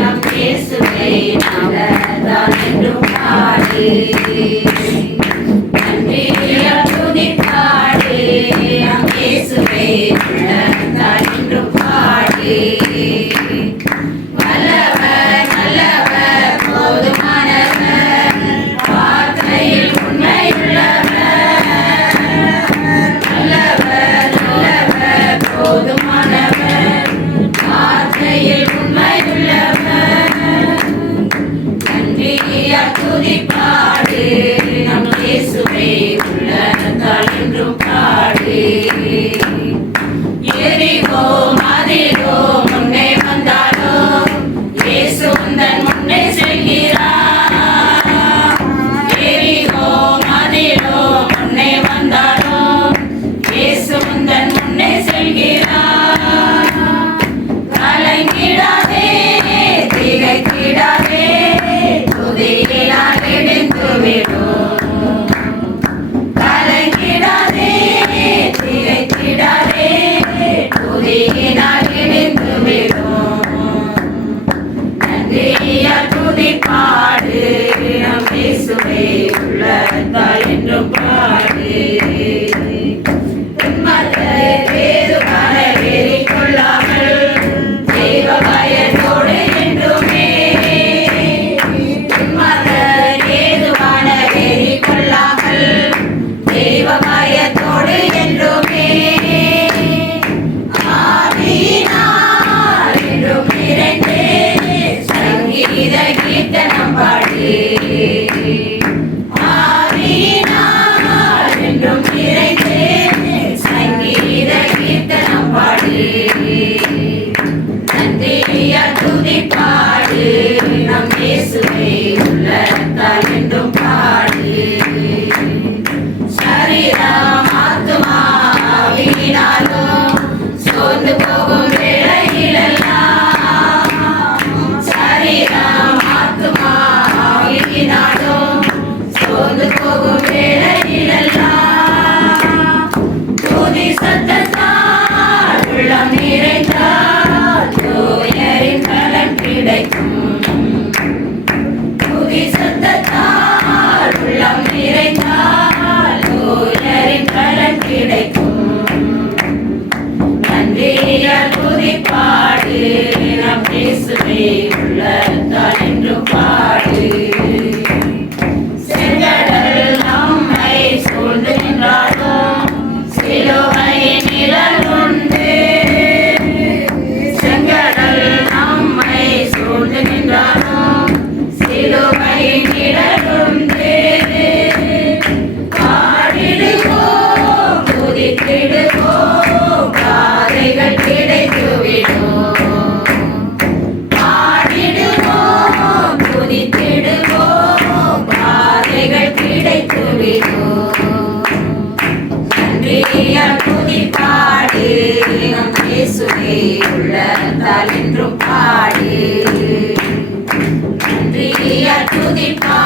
நம் இயேசுவை நாமத்தான் என்றும் பாடு. நன்றியால் துதிப்பாடு, நம் இயேசுவை உள்ளத்தால் என்றும் பாடு. வல்லவர் நல்லவர் போதுமானவர், வார்த்தையில் உண்மையுள்ளவர். நல்லவர் நல்லவர் போதுமானவர், வார்த்தையில் உண்மையுள்ளவர். நன்றியால் துதிப்பாடு, நம் இயேசுவை உள்ளத்தால் என்றும் பாடு. எரிகோ மதிலோ முன்னே வந்தாலோ இயேசு உந்தன் முன்னே செல்கிறார். எரிகோ மதிலோ முன்னே வந்தாலோ இயேசு உந்தன் முன்னே செல்கிறார். கலங்கிடாதே திகைத்திடாதே, துதியினால் இடிந்து விடும். கலங்கிடாதே திகைத்திடாதே, துதியினால் இடிந்து விடும். நன்றியால் துதிப்பாடு, நம் இயேசுவை உள்ளத்தால் என்றும் பாடு. துன்பத்தை ஏதுவான வெறி கொள்ளாமல் தெய்வ பயத்தோடு என்றுமே. துன்பத்தை ஏதுவான வெறி கொள்ளாமல் தெய்வ பயத்தோடு என்றுமே. ஆவியினால் என்றும் நிறைந்து சங்கீத கீர்த்தனம் பாடு. ஆவியினால் என்றும் நிறைந்து சங்கீத கீர்த்தனம் பாடு. நன்றியால் துதிப்பாடு, நம் இயேசுவை உள்ளத்தால் என்றும் பாடு. சரீரம் ஆத்துமா ஆவியினாலும் சோர்ந்து போகும் வேளையிலெல்லாம். சரீரம் ஆத்துமா ஆவியினாலும் சோர்ந்து போகும் வேளையிலெல்லாம். துதி சத்தத்தால் உள்ளம் நிறைந்தால் தூயரின் பலன் கிடைக்கும். துதி சத்தத்தால் உள்ளம் நிறைந்தால் தூயரின் பலன் கிடைக்கும். நன்றியால் துதிப்பாடு, நம் இயேசுவை உள்ளத்தால் என்றும் பாடு. செங்கடல் நம்மை சூழ்ந்து நின்றாலும் சிலுவையின் நிழல் உண்டு. செங்கடல் நம்மை சூழ்ந்து நின்றாலும் சிலுவையின் நிழல் உண்டு. பாடிடுவோம் துதித்திடுவோம், பாதைகள் கிடைத்துவிடும். பாடிடுவோம் துதித்திடுவோம், பாதைகள் கிடைத்துவிடும். நன்றியால் துதிப்பாடு, நம் இயேசுவை உள்ளத்தால் என்றும் பாடு. நன்றியால் துதிப்பாடு.